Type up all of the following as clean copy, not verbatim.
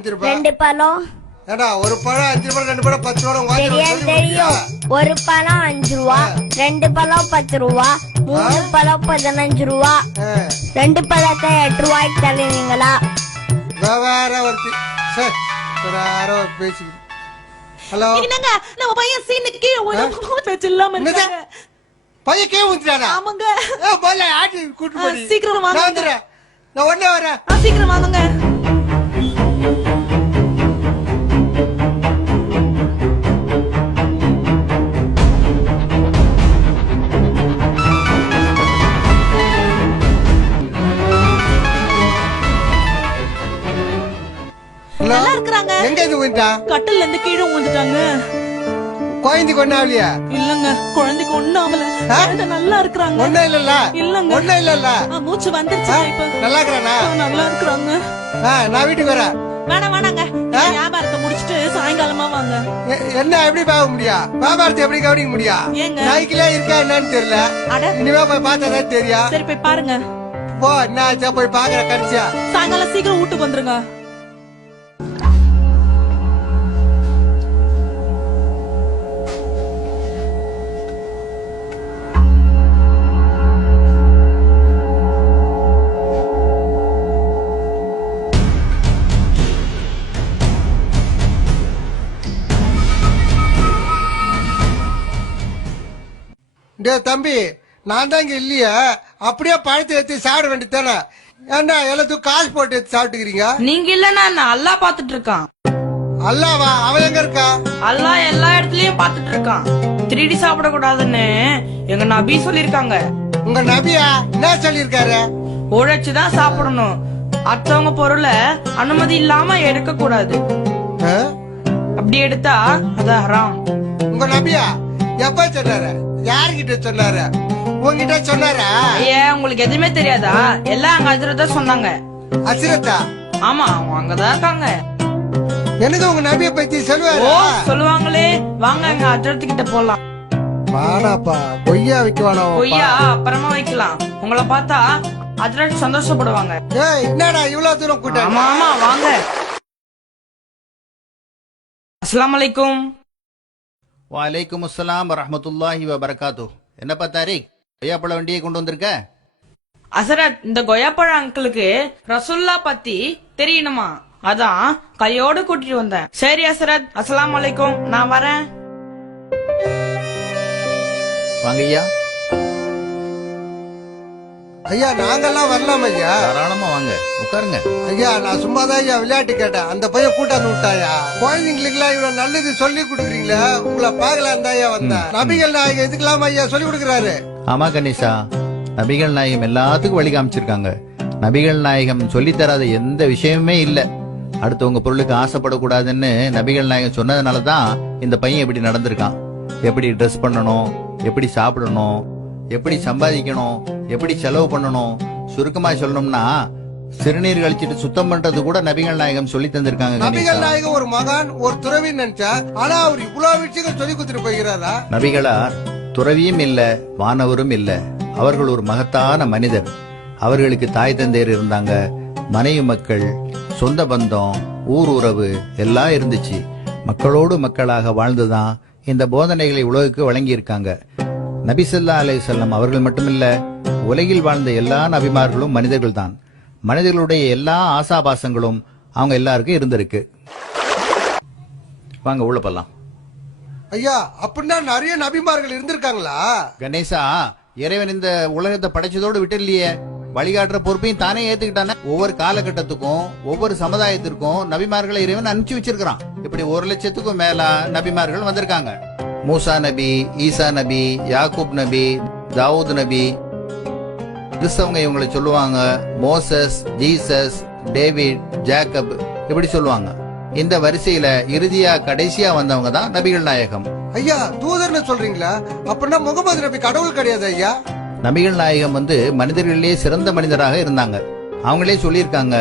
ரெண்டு பழம் ஒரு பழம் 5 ரூபாய், 2 பழம் 10 ரூபாய். தெரியும். ஒரு பழம் 5 ரூபா, 2 பழம் 10 ரூபா, 3 பழம் 15 ரூபா, 2 பழத்தை 8 ரூபாய்க்கு தருவீங்களா? வேற ஒரு பேசிக்கிட்டு. ஹலோ, என்னங்க நம்ம பையன் சீனுக்கு கீழே பேச்செல்லாம் இருக்காங்க. பையன் கீழே ஊத்துறானா? ஆமாங்க. போல ஆட்டி கூட்டி போடி. சீக்கிரம் வாங்க. நான் வந்துறேன். நான் உடனே வரேன். சீக்கிரம் வாங்க. நல்லா இருக்கறாங்க. எங்க இது விட்டா? கட்டில்ல இருந்து கீழே விழுந்துட்டாங்க. குழந்தைக்கு ஒண்ணு ஆகலையா? இல்லங்க, குழந்தைக்கு ஒண்ணும் ஆகல. குழந்தை நல்லா இருக்கறாங்க. ஒண்ணும் இல்லல்ல? இல்லங்க. ஒண்ணும் இல்லல்ல? மூச்சு வந்துருச்சு இப்ப. நல்லா இருக்கறானா? நல்லா இருக்கறாங்க. நான் வீட்டுக்கு வரேன். வேணாங்க. வியாபாரத்தை முடிச்சிட்டு சாயங்காலமா வாங்க. என்ன எப்படி பார்க்க முடியும்? வியாபாரத்தை எப்படி கவனிக்க முடியும்? நாய்க்கிலே இருக்கா என்னன்னு தெரியல. இனிமே போய் பார்த்தாதான் தெரியும். சரி போய் பாருங்க. போ, என்ன ஆச்சா போய் பாக்குற கடைசியா. சாயங்காலம் சீக்கிரம் வீட்டுக்கு வந்துருங்க. தம்பி, நான் தான் இங்க இல்லையா? அப்படியே பழத்தை எடுத்து சாப்பிட வேண்டியதானே? என்ன எல்லாத்துக்கும் காசு போட்டு எடுத்து சாப்பிட்டுக்கிறீங்க? நீங்க இல்லன்னா நான் அல்லா பாத்துட்டு இருக்கான். அல்லாவா? அவன் எங்க இருக்கா? அல்லா எல்லா இடத்துலயும் பாத்துட்டு இருக்கான். 3D சாப்பிட கூடாதுன்னு எங்க நபி சொல்லிருக்காங்க. உங்க நபியா என்ன சொல்லிருக்காரு? உழைச்சுதான் சாப்பிடணும். அடுத்தவங்க பொருளை அனுமதி இல்லாம எடுக்க கூடாது. அப்படி எடுத்தா அது ஹராம். உங்க நபியா எப்ப சொன்னாரு? யாருகிட்ட சொன்னாரு? உங்ககிட்ட சொன்னாரா? ஏன் உங்களுக்கு எதுவுமே தெரியாதா? எல்லாம் அங்க ஹஜ்ரத்தா சொன்னாங்க. ஹஜ்ரத்தா? ஆமா, அவங்க அங்கதான் இருக்காங்க. எனக்கு உங்க நபியை பத்தி சொல்லுவாரு. சொல்லுவாங்களே, வாங்க அங்க ஹஜ்ரத் கிட்ட போலாம். வாடாப்பா, பொய்யா வைக்கவானா? பொய்யா அப்புறமா வைக்கலாம். உங்களை பார்த்தா ஹஜ்ரத் சந்தோஷப்படுவாங்க. என்னடா இவ்வளவு தூரம் கூட்ட? ஆமா வாங்க. அஸ்ஸலாமு அலைக்கும். வலைக்கும் அஸ்ஸலாம் வரஹ்மத்துல்லாஹி வபரகாத்து. என்னப்பா தாரிக், கொய்யாப்பழ வண்டியை கொண்டு வந்திருக்க? அசரத், இந்த கொய்யாப்பழ அங்கிளுக்கு ரசுல்லா பத்தி தெரியணுமா, அதான் கையோடு கூட்டிட்டு வந்தேன். சரி அசரத், அஸ்ஸலாமு அலைக்கும், நான் வரேன். வாங்க ஐயா. ஐயா, நாங்கெல்லாம் வரலாம் ஐயா. தாராளமா வாங்க, உட்காருங்க. ஐயா, நான் சும்மாதான் ஐயா விளையாட்டு கேட்டேன். அந்த பையன் கூட்டாந்து விட்டாயா? குழந்தைங்களுக்கு எல்லாம் இவ்வளவு நல்லது சொல்லி கொடுக்குறீங்களா? உங்களை பாக்கலாம் தான் ஐயா வந்தேன். நபிகள் நாயகம் இதுக்கெல்லாம் ஐயா சொல்லி கொடுக்குறாரு. ஆமா கணேசா, நபிகள் நாயகம் எல்லாத்துக்கும் வழி காமிச்சிருக்காங்க. நபிகள் நாயகம் சொல்லி தராத எந்த விஷயமுமே இல்ல. அடுத்தவங்க பொருளுக்கு ஆசைப்படக்கூடாதுன்னு நபிகள் நாயகம் சொன்னதுனாலதான் இந்த பையன் எப்படி நடந்திருக்கான். எப்படி ட்ரெஸ் பண்ணணும், எப்படி சாப்பிடணும், எப்படி சம்பாதிக்கணும், எப்படி செலவு பண்ணணும். சுருக்கமா சொல்லணும்னா சிறுநீர் கழிச்சிட்டு சுத்தம் பண்றது கூட நபிகள் நாயகம் சொல்லி தந்திருக்காங்க. நபிகள் நாயகம் ஒரு மகான், ஒரு துறவி நினைச்சா, ஆனா அவர் இவ்வளவு விஷயங்கள் சொல்லி கொடுத்துட்டு போகிறாரா? நபிகளார் துறவியும் இல்ல, வானவரும் இல்ல. அவர்கள் ஒரு மகத்தான மனிதர். அவர்களுக்கு தாய் தந்தையர் இருந்தாங்க, மனைவி மக்கள், சொந்த பந்தம், ஊர் உறவு எல்லாம் இருந்துச்சு. மக்களோடு மக்களாக வாழ்ந்துதான் இந்த போதனைகளை உலகுக்கு வழங்கி இருக்காங்க. நபி ஸல்லல்லாஹு அலைஹி வஸல்லம் அவர்கள் மட்டுமில்ல, உலகில் வாழ்ந்த எல்லா நபிமார்களும் மனிதர்கள் தான். மனிதர்களுடைய எல்லா ஆசாபாசங்களும் அவங்க எல்லாருக்கும் இருந்திருக்கு. வாங்க உள்ள போலாம். ஐயா, அப்படின்னா நிறைய நபிமார்கள் இருந்திருக்காங்களா? கணேசா, இறைவன் இந்த உலகத்தை படைச்சதோடு விட்டு இல்லையே, வழிகாட்டுற பொறுப்பையும் தானே ஏத்துக்கிட்டானே. ஒவ்வொரு காலகட்டத்துக்கும் ஒவ்வொரு சமுதாயத்திற்கும் நபிமார்களை இறைவன் அனுப்பிச்சு வச்சிருக்கிறான். இப்படி 1 லட்சத்துக்கும் மேல நபிமார்கள் வந்திருக்காங்க. மூசா நபி, ஈசா நபி, யாக்கூப் நபி, தாவூத் நபி. கிறிஸ்தவங்க இவங்களை சொல்லுவாங்க மோசஸ், ஜீசஸ், டேவிட், ஜேக்கப், இப்படி சொல்லுவாங்க. இந்த வரிசையில இறுதியா கடைசியா வந்தவங்க தான் நபிகள் நாயகம். ஐயா, தூதர்னு சொல்றீங்களா? அப்படின்னா முகமது நபி கடவுள் கிடையாது ஐயா? நபிகள் நாயகம் மனிதர்களிலே சிறந்த மனிதராக இருந்தாங்க. அவங்களே சொல்லியிருக்காங்க,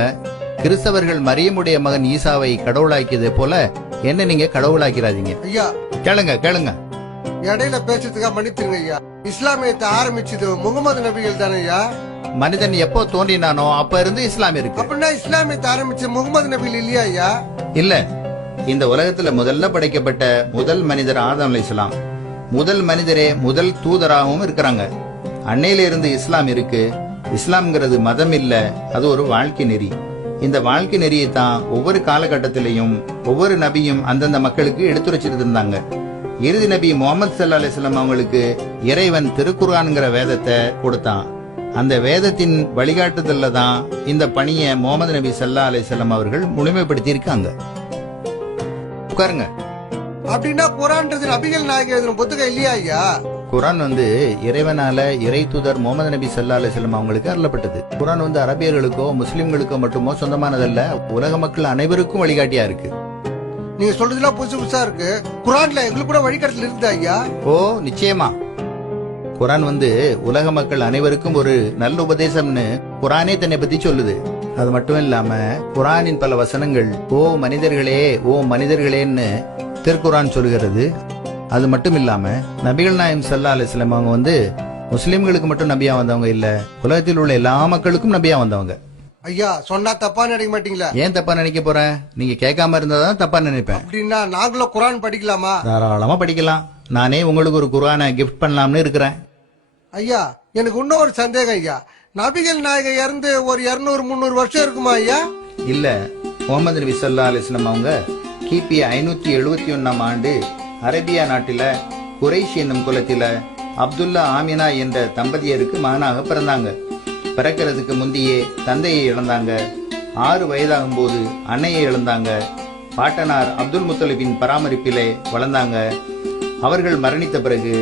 கிறிஸ்தவர்கள் மரியமுடைய மகன் ஈசாவை கடவுளாக்கியது போல என்ன நீங்க கடவுளாக்கிறாதீங்க. ஐயா கேளுங்க. இடையில பேசுறதுக்காக மன்னித்துருங்க ஐயா. இஸ்லாமியத்தை ஆரம்பிச்சது முகமது நபிகள் தானே ஐயா? மனிதன் எப்போ தோன்றினானோ அப்ப இருந்து இஸ்லாம் இருக்கு. அப்படின்னா இஸ்லாமியத்தை ஆரம்பிச்ச முகமது நபிகள் இல்லையா ஐயா? இல்ல, இந்த உலகத்துல முதல்ல படைக்கப்பட்ட முதல் மனிதர் ஆதம் அலைஹிஸ்ஸலாம். முதல் மனிதரே முதல் தூதராகவும் இருக்கிறாங்க. அன்னையில இருந்து இஸ்லாம் இருக்கு. இஸ்லாம்ங்கிறது மதம் இல்ல, அது ஒரு வாழ்க்கை நெறி. இந்த வாழ்க்கை நெறியை தான் ஒவ்வொரு காலகட்டத்திலையும் ஒவ்வொரு நபியும் அந்தந்த மக்களுக்கு எடுத்துரைச்சிட்டு இருந்தாங்க. இறுதி நபி முகமது ஸல்லல்லாஹு அலைஹி வஸல்லம் அவங்களுக்கு இறைவன் திருக்குர்ஆன்ங்கிற வேதத்தை கொடுத்தான். அந்த வேதத்தின் வழிகாட்டுதல்ல தான் இந்த பணியை முகமது நபி ஸல்லல்லாஹு அலைஹி வஸல்லம் அவர்கள் முழுமைப்படுத்தி இருக்காங்க. உட்காருங்க. அப்படின்னா குர்ஆன்றது நபிகள் நாயகம் எழுதின புத்தகம் இல்லையா ஐயா? குர்ஆன் இறைவனால இறை தூதர் முகமது நபி ஸல்லல்லாஹு அலைஹி வஸல்லம் அவங்களுக்கு அருளப்பட்டது. குர்ஆன் அரபியர்களுக்கோ முஸ்லிம்களுக்கோ மட்டுமோ சொந்தமானதல்ல, உலக மக்கள் அனைவருக்கும் வழிகாட்டியா இருக்கு. நீங்க சொல்றதுலாம் புதுசு புதுசா இருக்கு. குர்ஆன்ல எங்களுக்கு கூட வழிகாட்டல் இருக்குதா ஐயா? ஓ நிச்சயமா. குர்ஆன் உலக மக்கள் அனைவருக்கும் ஒரு நல்ல உபதேசம்னு குர்ஆனே தன்னை பத்தி சொல்லுது. அது மட்டும் இல்லாம குர்ஆனின் பல வசனங்கள் ஓ மனிதர்களே ஓ மனிதர்களேன்னு திருக்குர்ஆன் சொல்கிறது. அது மட்டும் இல்லாம நபிகள் நாயகம் ஸல்லல்லாஹு அலைஹி வஸல்லம் அவங்க முஸ்லிம்களுக்கு மட்டும் நபியா வந்தவங்க இல்ல, உலகத்தில் உள்ள எல்லா மக்களுக்கும் நபியா வந்தவங்க. ஐயா சொன்னா தப்பா நினைக்க மாட்டீங்களா? ஏன் தப்பா நினைக்க போறேன்? நீங்க கேட்காம இருந்தாதான் தப்பா நினைப்பேன். அப்படின்னா நாங்களும் குர்ஆன் படிக்கலாமா? தாராளமா படிக்கலாம். நானே உங்களுக்கு ஒரு குர்ஆனை கிஃப்ட் பண்ணலாம்னு இருக்கிறேன். ஐயா எனக்கு இன்னும் ஒரு சந்தேகம் ஐயா. நபிகள் நாயகம் இறந்து ஒரு 200-300 வருஷம் இருக்குமா ஐயா? இல்ல, முகமது நபி ஸல்லல்லாஹு அலைஹி வஸல்லம் அவங்க கிபி 571 ஆண்டு அரேபியா நாட்டில குறைஷ் என்னும் குலத்தில அப்துல்லா ஆமினா என்ற தம்பதியருக்கு மகனாக பிறந்தாங்க. பிறக்கிறதுக்கு முந்தையே தந்தையை இழந்தாங்க. 6 வயதாகும் போது அன்னையை இழந்தாங்க. பாட்டனார் அப்துல் முத்தலிபின் பராமரிப்பிலே வளர்ந்தாங்க. அவர்கள் மரணித்த பிறகு